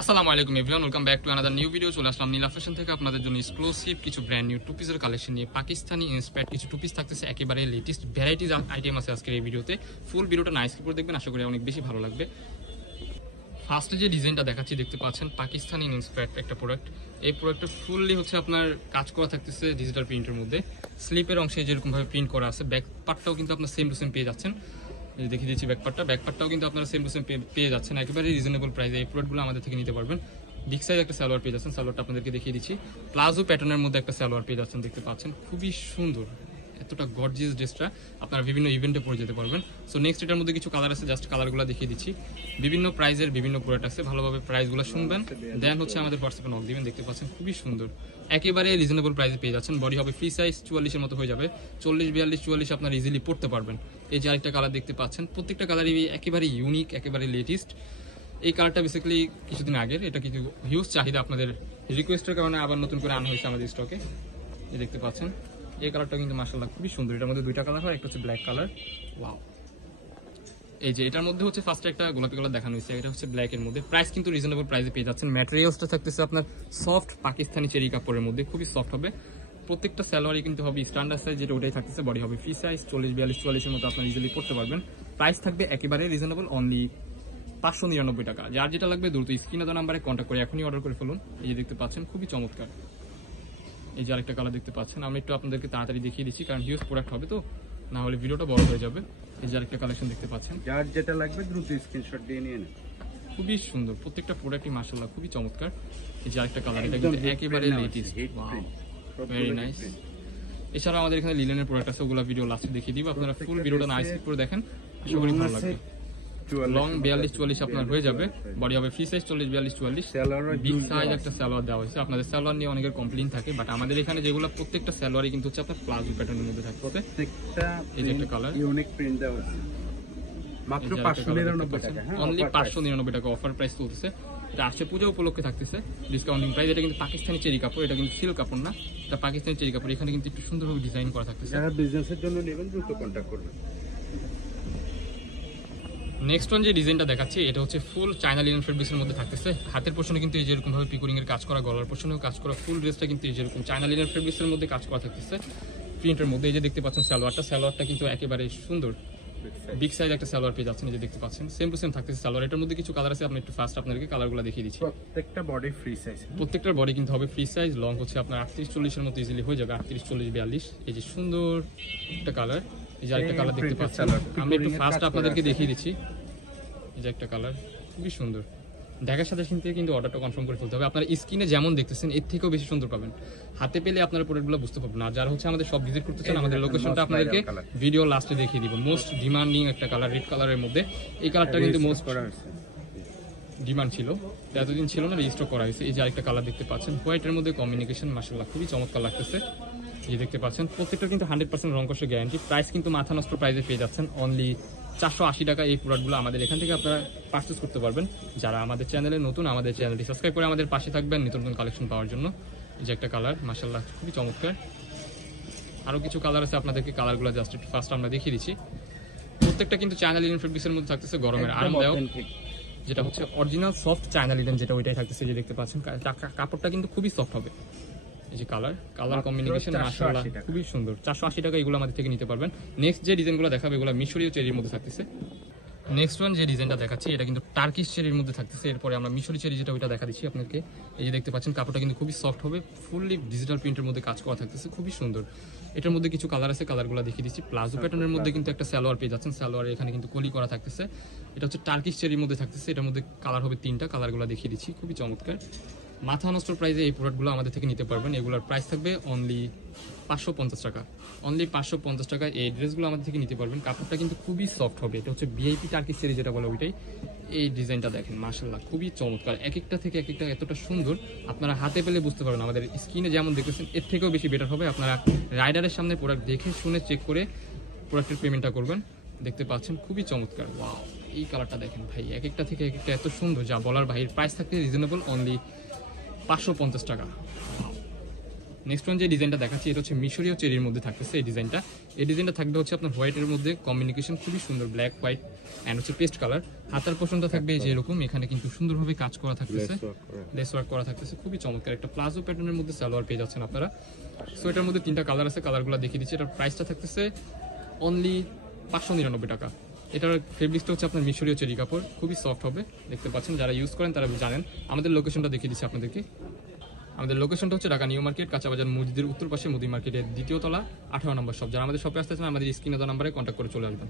আসসালামু আলাইকুম everyone, welcome back to another new video. চলে আসলাম নীলা ফ্যাশন থেকে আপনাদের জন্য এক্সক্লুসিভ কিছু ব্র্যান্ড নিউ টু পিসের কালেকশন নিয়ে। পাকিস্তানি ইন্সপায়ার্ড কিছু টু পিস থাকতেছে, একেবারে লেটেস্ট ভ্যারাইটিজ আইটেম আছে আজকের এই ভিডিওতে। ফুল ভিডিওটা নাইস করে দেখবেন, আশা করি অনেক বেশি ভালো লাগবে। ফার্স্টে যে ডিজাইনটা দেখাচ্ছি দেখতে পাচ্ছেন, পাকিস্তানি ইন্সপায়ার্ড একটা প্রোডাক্ট। এই প্রোডাক্টটা ফুললি হচ্ছে আপনার কাজ করা থাকতেছে ডিজিটাল প্রিন্টের মধ্যে। স্লিপের অংশে যেরকমভাবে প্রিন্ট করা আছে, ব্যাক পার্টটাও কিন্তু আপনার সেম টু সেম পেয়ে যাচ্ছেন। দেখিয়ে দিচ্ছি ব্যাকপার্টটাও কিন্তু আপনারা সেম টু সেম পেয়ে যাচ্ছেন একেবারে রিজনেবল প্রাইসে। এই প্রোডাক্টগুলো আমাদের থেকে নিতে পারবেন। বিগ সাইজ একটা সালোয়ার পেয়ে যাচ্ছেন, সালোয়ারটা আপনাদেরকে দেখিয়ে দিচ্ছি। প্লাজো প্যাটার্নের মধ্যে একটা সালোয়ার পেয়ে যাচ্ছেন, দেখতে পাচ্ছেন খুবই সুন্দর। এতটা গর্জিয়াস ড্রেসটা আপনারা বিভিন্ন ইভেন্টে পরে যেতে পারবেন। সো নেক্সট এটার মধ্যে কিছু কালার আছে, জাস্ট কালারগুলো দেখিয়ে দিচ্ছি। বিভিন্ন প্রাইজের বিভিন্ন প্রোডাক্ট আছে, ভালোভাবে প্রাইসগুলো শুনবেন, দেন হচ্ছে আমাদের হোয়াটসঅ্যাপে নক দিবেন। দেখতে পাচ্ছেন খুবই সুন্দর, একেবারে রিজনেবল প্রাইসে পেয়ে যাচ্ছেন। বডি হবে ফ্রি সাইজ, 44-এর মতো হয়ে যাবে। 40, 42, 44 আপনার ইজিলি পড়তে পারবেন। এই যে আরেকটা কালার দেখতে পাচ্ছেন, প্রত্যেকটা কালারই একেবারে ইউনিক, একেবারে লেটেস্ট। এই কালারটা বেসিক্যালি কিছুদিন আগের, এটা কিছু হিউজ চাহিদা, আপনাদের রিকোয়েস্টের কারণে আবার নতুন করে আনা হয়েছে আমাদের স্টকে। এই দেখতে পাচ্ছেন এই কালারটা কিন্তু মাশাআল্লাহ খুবই সুন্দর। এটার মধ্যে দুইটা কালার হয়, একটা হচ্ছে ব্ল্যাক কালার। ওয়াও, এই যে এটার মধ্যে হচ্ছে ফার্স্টে একটা গোলাপি কালার দেখানো হয়েছে, এটা হচ্ছে ব্ল্যাক এর মধ্যে। প্রাইস কিন্তু রিজনেবল প্রাইসে পেয়ে যাচ্ছেন। ম্যাটেরিয়ালসটা থাকতেছে আপনার সফট পাকিস্তানি চেরি কাপড়ের মধ্যে, খুবই সফট হবে। প্রত্যেকটা সালোয়ারই কিন্তু হবে স্ট্যান্ডার্ড সাইজ, যেটা ওটাই থাকতেছে। বডি হবে ফ্রি সাইজ, 40, 42, 44-এর মতো আপনার ইজিলি পড়তে পারবেন। প্রাইস থাকবে একেবারে রিজনেবল, অনলি 599 টাকা। যার যেটা লাগবে দ্রুত স্ক্রিনে দেওয়া নাম্বারে কন্ট্যাক্ট করে এখনই অর্ডার করে ফেলুন। এই যে দেখতে পাচ্ছেন খুবই চমৎকার। এই যে আরেকটা কালার দেখতে পাচ্ছেন, আমি একটু আপনাদেরকে তাড়াতাড়ি দেখিয়ে দিচ্ছি কারণ হিউজ প্রোডাক্ট হবে তো, না হলে ভিডিওটা বড় হয়ে যাবে। এই যে আরেকটা কালেকশন দেখতে পাচ্ছেন, যার যেটা লাগবে দ্রুত স্ক্রিনশট দিয়ে নিয়ে নেন। খুবই সুন্দর, প্রত্যেকটা প্রোডাক্টই মাশাআল্লাহ খুবই চমৎকার। এই যে আরেকটা কালার, এটা কিন্তু একেবারে লেটেস্ট, ভেরি নাইস। এছাড়া আমাদের এখানে লিলেনের প্রোডাক্ট আছে, ওগুলো ভিডিও লাস্টে দেখিয়ে দিব। আপনারা ফুল ভিডিওটা নাইস করে দেখেন, আশা করি ভালো লাগবে। লং 42, 44 আপনার হয়ে যাবে। বডি হবে ফ্রি সাইজ, 40, 42, 44। বিগ সাইজ একটা সালোয়ার দেওয়া হয়েছে। আপনাদের সালোয়ার নিয়ে অনেকের কমপ্লেইন থাকে, বাট আমাদের এখানে যেগুলো প্রত্যেকটা সালোয়ারই কিন্তু হচ্ছে আপনার প্লাজো প্যাটার্নের মধ্যে থাকবে। প্রত্যেকটা এই যে একটা কালার, ইউনিক প্রিন্ট দেওয়া আছে, মাত্র 599 টাকা। হ্যাঁ, অনলি 599 টাকা অফার প্রাইস চলতেছে। এটা আসছে পূজা উপলক্ষে থাকতেছে ডিসকাউন্টিং প্রাইস। এটা কিন্তু পাকিস্তানি চেরি কাপড়, এটা কিন্তু সিল্ক কাপড় না, এটা পাকিস্তানি চেরি কাপড়। এখানে কিন্তু একটু সুন্দরভাবে ডিজাইন করা থাকতেছে। যারা বিজনেসের জন্য নেবেন দ্রুত কন্টাক্ট করবেন। নেক্সট ওয়ান যে ডিজাইনটা দেখাচ্ছি, এটা হচ্ছে ফুল চায়না লিনেন ফেব্রিক্সের মধ্যে থাকতেছে। হাতের পোর্শনে কিন্তু এই যেরকম ভাবে পিকোরিং এর কাজ করা, গলার পোর্শনেও কাজ করা, ফুল ড্রেসটা কিন্তু এই যেরকম চায়না লিনেন ফেব্রিক্সের মধ্যে কাজ করা থাকতেছে প্রিন্টের মধ্যে। এই যে দেখতে পাচ্ছেন সালোয়ারটা কিন্তু একেবারে সুন্দর, বিগ সাইজ একটা সালোয়ার পেয়ে যাচ্ছেন। এই যে দেখতে পাচ্ছেন সেম টু সেম থাকতেছে সালোয়ার। এটার মধ্যে কিছু কালার আছে, আপনি একটু ফার্স্ট আপনাদেরকে কালারগুলো দেখিয়ে দিচ্ছি। প্রত্যেকটা বডি ফ্রি সাইজ, প্রত্যেকটার বডি কিন্তু হবে ফ্রি সাইজ। লং হচ্ছে আপনার 38, 40-এর মতো ইজিলি হয়ে যাবে, 38, 40, 42। এই যে সুন্দর একটা কালার, এই যে আরেকটা কালার দেখতে পাচ্ছেন, আমি একটু ফার্স্ট আপনাদেরকে দেখিয়ে দিচ্ছি। এই যে একটা কালার খুবই সুন্দর, দেখার সাথে সাথে কিন্তু অর্ডারটা কনফার্ম করে ফেলতে হবে। আপনার স্ক্রিনে যেমন দেখতেছেন এর থেকেও বেশি সুন্দর পাবেন, হাতে পেলে আপনারা প্রোডাক্টগুলো বুঝতে পারবেন না। যারা হচ্ছে আমাদের সব ভিজিট করতে চান, আমাদের লোকেশনটা আপনাদেরকে ভিডিও লাস্টে দেখিয়ে দিব। মোস্ট ডিমান্ডিং একটা কালার, রেড কালারের মধ্যে। এই কালারটা কিন্তু মোস্ট ডিমান্ড ছিল, এতদিন ছিল না, রেজিস্টার করা হয়েছে। এই যে আরেকটা কালার দেখতে পাচ্ছেন, হোয়াইটের মধ্যে কম্বিনেশন, মাশাআল্লাহ খুবই চমৎকার লাগতেছে। এই দেখতে পাচ্ছেন প্রত্যেকটা কিন্তু 100% রং কষে গ্যারান্টি। প্রাইস কিন্তু মাথা নষ্ট প্রাইসে পেয়ে যাচ্ছেন, অনলি 480 টাকা। এই প্রোডাক্টগুলো আমাদের এখান থেকে আপনারা পারচেস করতে পারবেন। যারা আমাদের চ্যানেলে নতুন, আমাদের চ্যানেলটি সাবস্ক্রাইব করে আমাদের পাশে থাকবেন নিত্য নতুন কালেকশন পাওয়ার জন্য। এই যে একটা কালার, মাশাআল্লাহ খুবই চমৎকার। আরও কিছু কালার আছে, আপনাদেরকে কালারগুলো জাস্ট একটু ফার্স্ট আমরা দেখিয়ে দিচ্ছি। প্রত্যেকটা কিন্তু চায়না লিনেন ফেব্রিক্সের মধ্যে থাকতেছে, গরমের আরামদায়ক, যেটা হচ্ছে অরিজিনাল সফট চায়না লিনেন, যেটা ওইটাই থাকতেছে। যে দেখতে পাচ্ছেন কাপড়টা কিন্তু খুবই সফট হবে। এই যে কালার কম্বিনেশন মাশাআল্লাহ খুবই সুন্দর। 480 টাকা এগুলো আমাদের থেকে নিতে পারবেন। নেক্সট যে ডিজাইনগুলো দেখাবে এগুলো মিশরীয় চেরির মধ্যে থাকতেছে। নেক্সট ওয়ান যে ডিজাইনটা দেখাচ্ছি, এটা কিন্তু টার্কিশ চেরির মধ্যে থাকতেছে। এরপরে আমরা মিশরি চেরি যেটা ওইটা দেখা দিচ্ছি আপনাকে। এই যে দেখতে পাচ্ছেন কাপড়টা কিন্তু খুবই সফট হবে, ফুললি ডিজিটাল প্রিন্টের মধ্যে কাজ করা থাকতেছে, খুবই সুন্দর। এটার মধ্যে কিছু কালার আছে, কালারগুলো দেখিয়ে দিচ্ছি। প্লাজো প্যাটার্নের মধ্যে কিন্তু একটা সালোয়ার পেয়ে যাচ্ছেন, সালোয়ার এখানে কিন্তু কলি করা থাকতেছে। এটা হচ্ছে টার্কিশ চেরির মধ্যে থাকতেছে। এটার মধ্যে কালার হবে 3টা, কালারগুলো দেখিয়ে দিচ্ছি, খুবই চমৎকার। মাথা নষ্ট প্রাইসে এই প্রোডাক্টগুলো আমাদের থেকে নিতে পারবেন। এগুলোর প্রাইস থাকবে অনলি 550 টাকা, অনলি 550 টাকা। এই ড্রেসগুলো আমাদের থেকে নিতে পারবেন। কাপড়টা কিন্তু খুবই সফট হবে, এটা হচ্ছে ভিআইপি টার্কিশ চেরি যেটা বলে ওইটাই। এই ডিজাইনটা দেখেন, মাশাআল্লাহ খুবই চমৎকার। এক একটা থেকে এক একটা এতটা সুন্দর, আপনারা হাতে পেলে বুঝতে পারবেন। আমাদের স্ক্রিনে যেমন দেখতেছেন এর থেকেও বেশি বেটার হবে। আপনারা রাইডারের সামনে প্রোডাক্ট দেখে শুনে চেক করে প্রোডাক্টের পেমেন্টটা করবেন। দেখতে পাচ্ছেন খুবই চমৎকার। ওয়াও, এই কালারটা দেখেন ভাই, এক একটা থেকে এক একটা এত সুন্দর যা বলার ভাই। প্রাইস থাকবে রিজনেবল, অনলি 550 টাকা। নেক্সট ওয়ান যে ডিজাইনটা দেখাচ্ছি এটা হচ্ছে মিশরীয় চেরির মধ্যে থাকতেছে এই ডিজাইনটা থাকবে হচ্ছে আপনার হোয়াইটের মধ্যে কম্বিনেশন খুবই সুন্দর, ব্ল্যাক হোয়াইট অ্যান্ড হচ্ছে পেস্ট কালার। হাতার পোর্শনটা থাকবে যে এরকম, এখানে কিন্তু সুন্দরভাবে কাজ করা থাকতেছে, লেস ওয়ার্ক করা থাকতেছে, খুবই চমৎকার একটা প্লাজো প্যাটার্নের মধ্যে সালোয়ার পেয়ে যাচ্ছেন আপনারা। সো এটার মধ্যে 3টা কালার আছে, কালারগুলো দেখিয়ে দিচ্ছি। এটার প্রাইসটা থাকতেছে অনলি 599 টাকা। এটার ফেব্রিক্সটা হচ্ছে আপনার মিশরীয় চেরি কাপড়, খুবই সফট হবে, দেখতে পাচ্ছেন, যারা ইউজ করেন তারা জানেন। আমাদের লোকেশনটা দেখিয়ে দিচ্ছি আপনাদেরকে। আমাদের লোকেশনটা হচ্ছে ঢাকা নিউ মার্কেট, কাঁচাবাজার মসজিদের উত্তর পাশে মুদি মার্কেটের 2য় তলা 18 নম্বর শপ। যারা আমাদের শপে আসতে চান আমাদের স্ক্রিনে দেওয়া নাম্বারে কন্ট্যাক্ট করে চলে আসবেন।